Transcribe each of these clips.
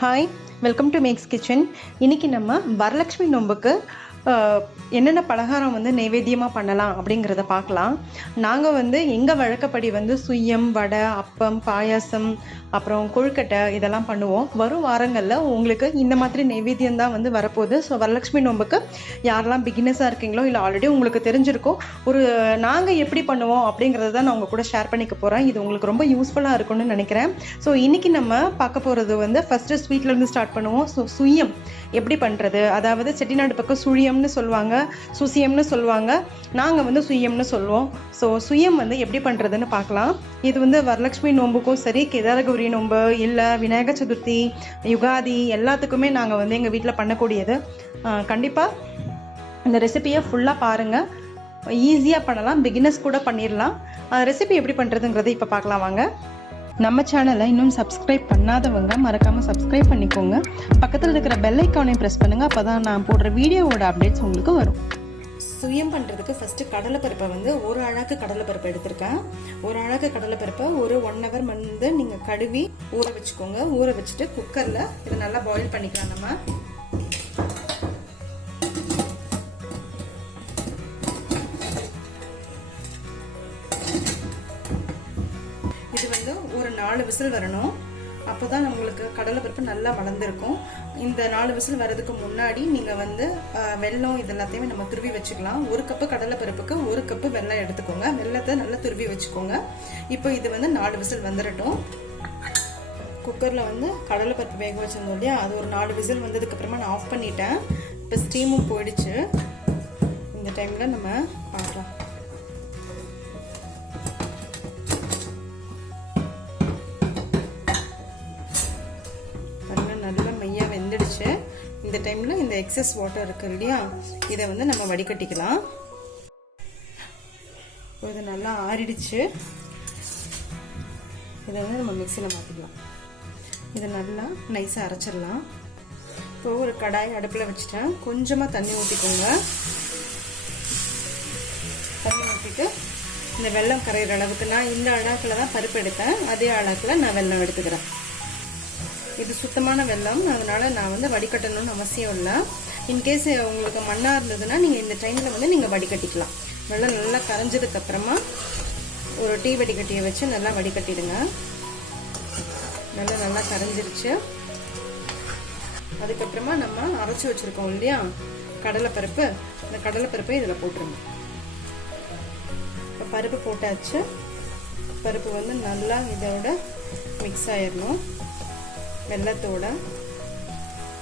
Hi, welcome to Max kitchen. இன்றைக்கி நம்ம வரலட்சுமி நோம்புக்கு என்னென்ன பலகாரம் நைவேத்தியமாக பண்ணலாம் அப்படிங்கிறத பார்க்கலாம். நாங்கள் எங்கள் வழக்கப்படி சுய்யம், வடை, அப்பம், பாயாசம், அப்புறம் கொழுக்கட்டை இதெல்லாம் பண்ணுவோம். வரும் வாரங்களில் உங்களுக்கு இந்த மாதிரி நைவேத்தியம் தான் வரப்போகுது. ஸோ வரலட்சுமி நோம்புக்கு யாரெல்லாம் பிகினஸாக இருக்கீங்களோ இல்லை ஆல்ரெடி உங்களுக்கு தெரிஞ்சிருக்கோம், நாங்கள் எப்படி பண்ணுவோம் அப்படிங்கிறத தான் நான் உங்கள் கூட ஷேர் பண்ணிக்க போகிறேன். இது உங்களுக்கு ரொம்ப யூஸ்ஃபுல்லாக இருக்கும்னு நினைக்கிறேன். ஸோ இன்றைக்கி நம்ம பார்க்க போகிறது ஃபஸ்ட்டு ஸ்வீட்லேருந்து ஸ்டார்ட் பண்ணுவோம். ஸோ சுய்யம் எப்படி பண்ணுறது, அதாவது செட்டிநாடு பக்கம் சுழியம்னு சொல்லுவாங்க, சுசியம்னு சொல்லுவாங்க, நாங்கள் சுய்யம்னு சொல்லுவோம். ஸோ சுயம் எப்படி பண்ணுறதுன்னு பார்க்கலாம். இது வரலட்சுமி நோம்புக்கும் சரி, கேதாரகௌரி நோம்பு இல்லை விநாயகர் சதுர்த்தி, யுகாதி எல்லாத்துக்குமே நாங்கள் எங்கள் வீட்டில் பண்ணக்கூடியது. கண்டிப்பாக இந்த ரெசிபியை ஃபுல்லாக பாருங்கள். ஈஸியாக பண்ணலாம், பிகினர்ஸ் கூட பண்ணிடலாம். ரெசிபி எப்படி பண்ணுறதுங்கிறத இப்போ பார்க்கலாம் வாங்க. நம்ம சேனலை இன்னும் சப்ஸ்கிரைப் பண்ணாதவங்க மறக்காமல் சப்ஸ்கிரைப் பண்ணிக்கோங்க. பக்கத்தில் இருக்கிற பெல் ஐக்கானையும் ப்ரெஸ் பண்ணுங்கள். அப்போ தான் நான் போடுற வீடியோவோட அப்டேட்ஸ் உங்களுக்கு வரும். சுயம் பண்ணுறதுக்கு ஃபஸ்ட்டு கடலைப்பருப்பை ஒரு அழகு கடலைப்பருப்பை எடுத்திருக்கேன். ஒரு அழகு கடலைப்பருப்பை ஒரு 1 hour நீங்கள் கழுவி ஊற வச்சுக்கோங்க. ஊற வச்சுட்டு குக்கரில் இதை நல்லா பாயில் பண்ணிக்கலாம். நம்ம இது ஒரு 4 விசில் வரணும். அப்போ தான் நம்மளுக்கு கடலைப்பருப்பு நல்லா வளர்ந்துருக்கும். இந்த 4 விசில் வர்றதுக்கு முன்னாடி நீங்கள் வெல்லம் இது எல்லாத்தையுமே நம்ம துருவி வச்சுக்கலாம். 1 கப்பு கடலைப்பருப்புக்கு 1 கப்பு வெல்லம் எடுத்துக்கோங்க. வெல்லத்தை நல்லா துருவி வச்சுக்கோங்க. இப்போ இது 4 விசில் வந்துடட்டும். குக்கரில் கடலைப்பருப்பு வேக வச்சிருந்தோம் இல்லையா, அது ஒரு 4 விசில் வந்ததுக்கப்புறமா நான் ஆஃப் பண்ணிட்டேன். இப்போ ஸ்டீமும் போயிடுச்சு. இந்த டைமில் நம்ம பார்க்கலாம். நல்லா மையாக வெந்துடுச்சு. இந்த டைமில் இந்த எக்ஸஸ் வாட்டர் இருக்கு இல்லையா, இதை நம்ம வடிகட்டிக்கலாம். இது நல்லா ஆறிடுச்சு. இதை நம்ம மிக்சியில் மாற்றிக்கலாம். இதை நல்லா நைஸாக அரைச்சிடலாம். இப்போ ஒரு கடாய் அடுப்பில் வச்சுட்டேன். கொஞ்சமாக தண்ணி ஊற்றிக்கோங்க. தண்ணி ஊற்றிட்டு இந்த வெல்லம் கரையிற அளவுக்கு, நான் இந்த அழகில் தான் பருப்பு எடுத்தேன், அதே அழகில் நான் வெல்லம் எடுத்துக்கிறேன். இது சுத்தமான வெல்லம், அதனால நான் வடிகட்டணும்னு அவசியம் இல்லை. இன்கேஸ் உங்களுக்கு மண்ணாக இருந்ததுன்னா நீங்கள் இந்த டைமில் நீங்கள் வடிகட்டிக்கலாம். வெல்லம் நல்லா கரைஞ்சதுக்கப்புறமா ஒரு டீ வடிகட்டியை வச்சு நல்லா வடிகட்டிடுங்க. நல்லா கரைஞ்சிருச்சு. அதுக்கப்புறமா நம்ம அரைச்சி வச்சுருக்கோம் இல்லையா கடலைப்பருப்பு, இந்த கடலைப்பருப்பை இதில் போட்டுருங்க. இப்போ பருப்பு போட்டாச்சு. பருப்பு நல்லா இதோட மிக்ஸ் ஆயிடணும். வெல்லத்தோட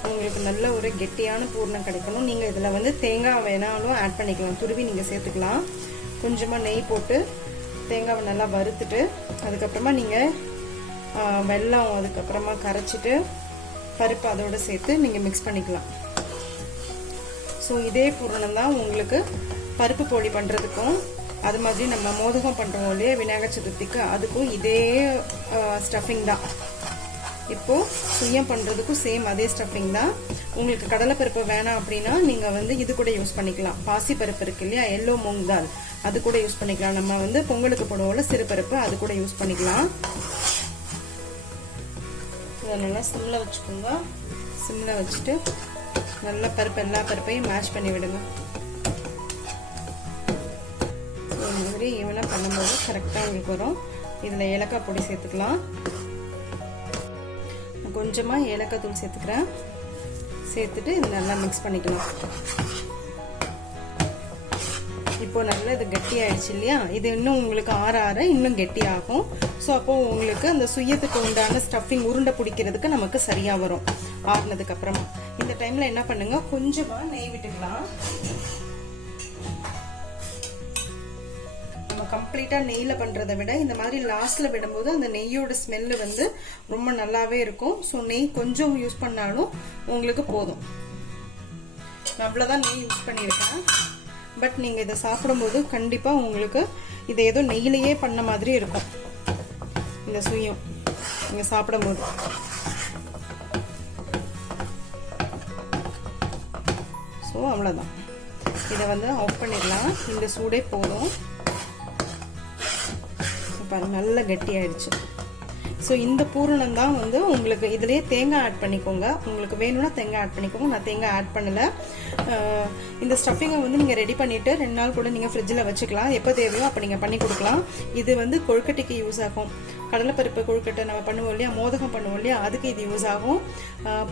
உங்களுக்கு நல்ல ஒரு கெட்டியான பூர்ணம் கிடைக்கணும். நீங்கள் இதில் தேங்காய் வேணாலும் ஆட் பண்ணிக்கலாம், துருவி நீங்கள் சேர்த்துக்கலாம். கொஞ்சமாக நெய் போட்டு தேங்காவை நல்லா வறுத்துட்டு அதுக்கப்புறமா நீங்கள் வெல்லம் அதுக்கப்புறமா கரைச்சிட்டு பருப்பு அதோடு சேர்த்து நீங்கள் மிக்ஸ் பண்ணிக்கலாம். ஸோ இதே பூரணம் தான் உங்களுக்கு பருப்பு போலி பண்ணுறதுக்கும், அது மாதிரி நம்ம மோதகம் பண்ணுறோம் இல்லையா விநாயகர் சதுர்த்திக்கு, அதுக்கும் இதே ஸ்டஃபிங் தான். இப்போ சுயம் பண்ணுறதுக்கும் சேம் அதே ஸ்டஃபிங் தான். உங்களுக்கு கடலைப்பருப்பு வேணாம் அப்படின்னா நீங்கள் இது கூட யூஸ் பண்ணிக்கலாம். பாசி பருப்பு இருக்கு இல்லையா, எல்லோ மூங் தால், அது கூட யூஸ் பண்ணிக்கலாம். நம்ம பொங்கலுக்கு போடுவோம்ல சிறுபருப்பு, அது கூட யூஸ் பண்ணிக்கலாம். இதை நல்லா சிம்மில் வச்சுக்கோங்க. சிம்மில் வச்சுட்டு நல்லா எல்லா பருப்பையும் மேஷ் பண்ணி விடுங்க. இந்த மாதிரி ஈவனாக பண்ணும்போது கரெக்டாக உங்களுக்கு வரும். இதில் ஏலக்காய் பொடி சேர்த்துக்கலாம். கொஞ்சமாக ஏலக்காய் தூள் சேர்த்துக்கிறேன். சேர்த்துட்டு இது நல்லா மிக்ஸ் பண்ணிக்கலாம். இப்போ நல்லா இது கெட்டி ஆயிடுச்சு இல்லையா, இது இன்னும் உங்களுக்கு ஆற இன்னும் கெட்டி ஆகும். ஸோ அப்போ உங்களுக்கு அந்த சுயத்துக்கு உண்டான ஸ்டஃபிங் உருண்டை பிடிக்கிறதுக்கு நமக்கு சரியாக வரும் ஆறுனதுக்கு அப்புறமா. இந்த டைமில் என்ன பண்ணுங்க, கொஞ்சமாக நெய் விட்டுக்கலாம். கம்ப்ளீட்டாக நெய்யில் பண்ணுறதை விட இந்த மாதிரி லாஸ்ட்டில் விடும்போது அந்த நெய்யோட ஸ்மெல்லு ரொம்ப நல்லாவே இருக்கும். ஸோ நெய் கொஞ்சம் யூஸ் பண்ணாலும் உங்களுக்கு போதும். நான் அவ்வளோதான் நெய் யூஸ் பண்ணியிருக்கேன். பட் நீங்கள் இதை சாப்பிடும்போது கண்டிப்பாக உங்களுக்கு இது ஏதோ நெய்யிலேயே பண்ண மாதிரி இருக்கும் இந்த சுயம் நீங்கள் சாப்பிடும்போது. ஸோ அவ்வளோதான், இதை ஆஃப் பண்ணிடலாம். இந்த சூடே போதும். பாருங்க நல்லா கெட்டி ஆயிடுச்சு. ஸோ இந்த பூரணம் தான் வந்து உங்களுக்கு இதிலேயே தேங்காய் ஆட் பண்ணிக்கோங்க. உங்களுக்கு வேணும்னா தேங்காய் ஆட் பண்ணிக்கோங்க. நான் தேங்காய் ஆட் பண்ணலை. இந்த ஸ்டஃபிங்கை வந்து நீங்கள் ரெடி பண்ணிவிட்டு 2 நாள் கூட நீங்கள் ஃப்ரிட்ஜில் வச்சுக்கலாம். எப்போ தேவையோ அப்போ நீங்கள் பண்ணி கொடுக்கலாம். இது வந்து கொழுக்கட்டைக்கு யூஸ் ஆகும். கடலைப்பருப்பு கொழுக்கட்டை நம்ம பண்ணுவோம் இல்லையா, மோதகம் பண்ணுவோம் இல்லையா, அதுக்கு இது யூஸ் ஆகும்.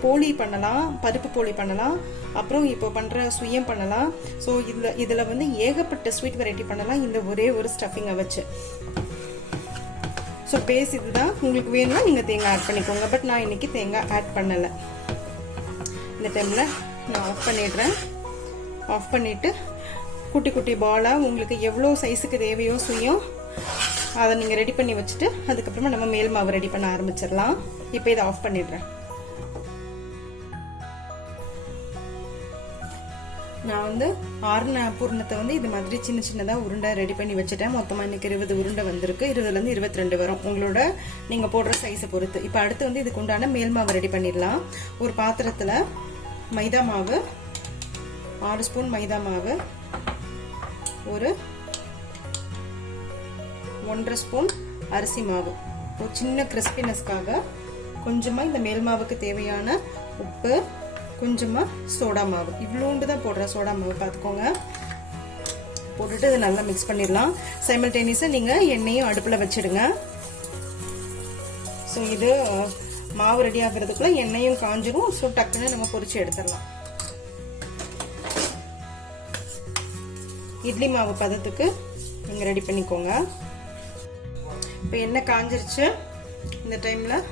போலி பண்ணலாம், பருப்பு போலி பண்ணலாம், அப்புறம் இப்போ பண்ணுற சுயம் பண்ணலாம். ஸோ இதில் வந்து ஏகப்பட்ட ஸ்வீட் வெரைட்டி பண்ணலாம் இந்த ஒரே ஒரு ஸ்டஃபிங்கை வச்சு. ஸோ பேஸ் இதுதான். உங்களுக்கு வேணும்னா நீங்கள் தேங்காய் ஆட் பண்ணிக்கோங்க. பட் நான் இன்றைக்கி தேங்காய் ஆட் பண்ணலை. இந்த டைமில் நான் ஆஃப் பண்ணிடுறேன். ஆஃப் பண்ணிவிட்டு குட்டி குட்டி பாலாக உங்களுக்கு எவ்வளோ சைஸுக்கு தேவையோ சுயம் அதை நீங்கள் ரெடி பண்ணி வச்சுட்டு அதுக்கப்புறமா நம்ம மேல் மாவு ரெடி பண்ண ஆரம்பிச்சிடலாம். இப்போ இதை ஆஃப் பண்ணிடுறேன். நான் வந்து ஆறுன பூர்ணத்தை வந்து இது மாதிரி சின்ன சின்னதாக உருண்டை ரெடி பண்ணி வச்சுட்டேன். மொத்தமாக இன்றைக்கி 20 உருண்டை வந்திருக்கு. 20லேருந்து 22 வரும் உங்களோட நீங்கள் போடுற சைஸை பொறுத்து. இப்போ அடுத்து வந்து இதுக்கு உண்டான மேல் மாவு ரெடி பண்ணிடலாம். ஒரு பாத்திரத்தில் மைதா மாவு 6 ஸ்பூன் மைதா மாவு, ஒரு 1.5 ஸ்பூன் அரிசி மாவு, ஒரு சின்ன கிறிஸ்பினஸ்க்காக கொஞ்சமாக இந்த மேல் மாவுக்கு தேவையான உப்பு, கொஞ்சமாக சோடா மாவு, இவ்வளோண்டு தான் போடுற சோடா மாவு பார்த்துக்கோங்க. போட்டுட்டு இதை நல்லா மிக்ஸ் பண்ணிடலாம். சைமல்டேனியஸாக நீங்கள் எண்ணெயும் அடுப்பில் வச்சுடுங்க. ஸோ இது மாவு ரெடி ஆகிறதுக்குள்ள எண்ணெயும் காஞ்சிரும். ஸோ டக்குன்னு நம்ம பொரிச்சு எடுத்துடலாம். இட்லி மாவு பதத்துக்கு நீங்கள் ரெடி பண்ணிக்கோங்க. இப்போ எண்ணெய் காஞ்சிருச்சு. இந்த டைமில்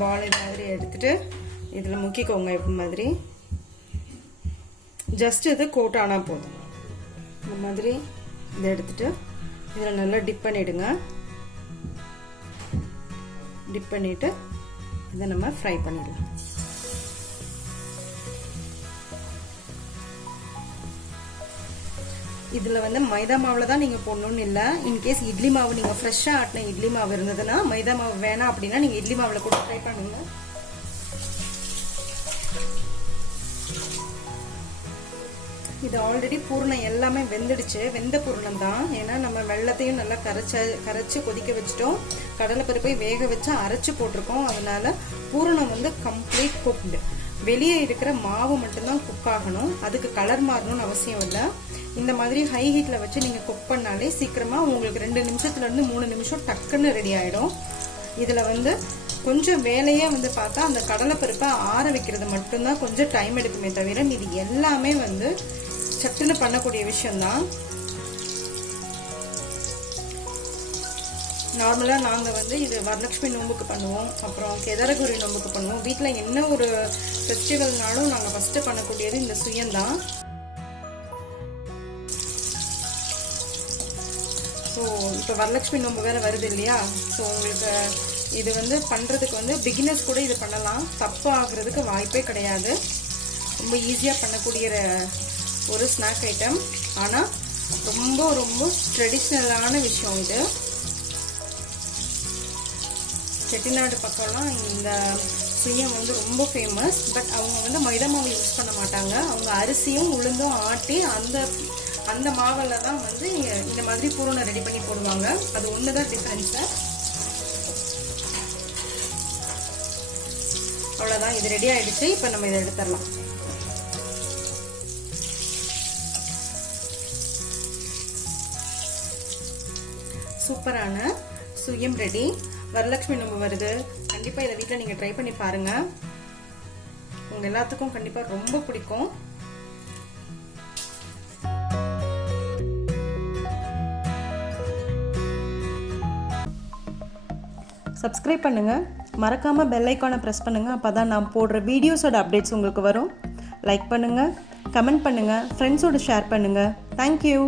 பால் இது மாதிரி எடுத்துட்டு இதில் முக்கிக்கோங்க. இப்படி மாதிரி ஜஸ்ட் இது கோட் ஆனால் போதும். இந்த மாதிரி இதை எடுத்துட்டு இதில் நல்லா டிப் பண்ணிவிடுங்க. டிப் பண்ணிவிட்டு இதை நம்ம ஃப்ரை பண்ணிடலாம். இதில் வந்து மைதா மாவில் தான் நீங்கள் போடணும்னு இல்லை. இன்கேஸ் இட்லி மாவு நீங்கள் ஃப்ரெஷ்ஷாக ஆட்டின இட்லி மாவு இருந்ததுன்னா, மைதா மாவு வேணாம் அப்படின்னா நீங்கள் இட்லி மாவில் கூட ஃப்ரை பண்ணுங்க. இது ஆல்ரெடி பூரணம் எல்லாமே வெந்துடுச்சு. வெந்த பூரணம் தான். ஏன்னா நம்ம வெள்ளத்தையும் நல்லா கரைச்சி கொதிக்க வச்சுட்டோம். கடலைப்பருப்பை வேக வச்சு அரைச்சி போட்டிருக்கோம். அதனால பூரணம் வந்து கம்ப்ளீட் குக்டு. வெளியே இருக்கிற மாவு மட்டும்தான் குக் ஆகணும். அதுக்கு கலர் மாறணும்னு அவசியம் இல்லை. இந்த மாதிரி ஹை ஹீட்டில் வச்சு நீங்கள் குக் பண்ணாலே சீக்கிரமாக உங்களுக்கு 2 நிமிஷத்துலேருந்து 3 நிமிஷம் டக்குன்னு ரெடி ஆகிடும். இதில் வந்து கொஞ்சம் வேலையே வந்து பார்த்தா அந்த கடலைப்பருப்பை ஆற வைக்கிறது மட்டும்தான் கொஞ்சம் டைம் எடுக்குமே தவிர இது எல்லாமே வந்து சட்டுன்னு பண்ணக்கூடிய விஷயம்தான். நார்மலாக நாங்கள் வந்து இது வரலட்சுமி நோம்புக்கு பண்ணுவோம், அப்புறம் கேதாரகௌரி நோம்புக்கு பண்ணுவோம். வீட்டில் என்ன ஒரு ஃபெஸ்டிவல்னாலும் நாங்கள் ஃபஸ்ட்டு பண்ணக்கூடியது இந்த சுயம்தான். ஸோ இப்போ வரலட்சுமி நோம்பு வேறு வருது இல்லையா. ஸோ உங்களுக்கு இது வந்து பண்ணுறதுக்கு வந்து பிகினர்ஸ் கூட இது பண்ணலாம். தப்பு ஆகுறதுக்கு வாய்ப்பே கிடையாது. ரொம்ப ஈஸியாக பண்ணக்கூடிய ஒரு ஸ்நாக் ஐட்டம். ஆனால் ரொம்ப ரொம்ப ட்ரெடிஷ்னலான விஷயம் இது. செட்டிநாடு பக்கம்லாம் இந்த சுயம் வந்து ரொம்ப ஃபேமஸ். பட் அவங்க வந்து மைதா மாவு யூஸ் பண்ண மாட்டாங்க. அவங்க அரிசியும் உளுந்தும் ஆட்டி அந்த மாவில் தான் வந்து இந்த மாதிரி பூரணம் ரெடி பண்ணி போடுவாங்க. அது ஒன்று தான் டிஃப்ரென்ஸு. அவ்வளோதான், இது ரெடி ஆகிடுச்சு. இப்போ நம்ம இதை எடுத்துடலாம். சூப்பரான சுயம் ரெடி. வரலட்சுமி நோம்பு வருது. கண்டிப்பாக இதை வீட்டில் நீங்கள் ட்ரை பண்ணி பாருங்கள். உங்கள் எல்லாத்துக்கும் கண்டிப்பாக ரொம்ப பிடிக்கும். சப்ஸ்கிரைப் பண்ணுங்கள். மறக்காமல் பெல் ஐக்கானை ப்ரெஸ் பண்ணுங்கள். அப்போ தான் நான் போடுற வீடியோஸோட அப்டேட்ஸ் உங்களுக்கு வரும். லைக் பண்ணுங்கள், கமெண்ட் பண்ணுங்கள், ஃப்ரெண்ட்ஸோடு ஷேர் பண்ணுங்கள். தேங்க்யூ.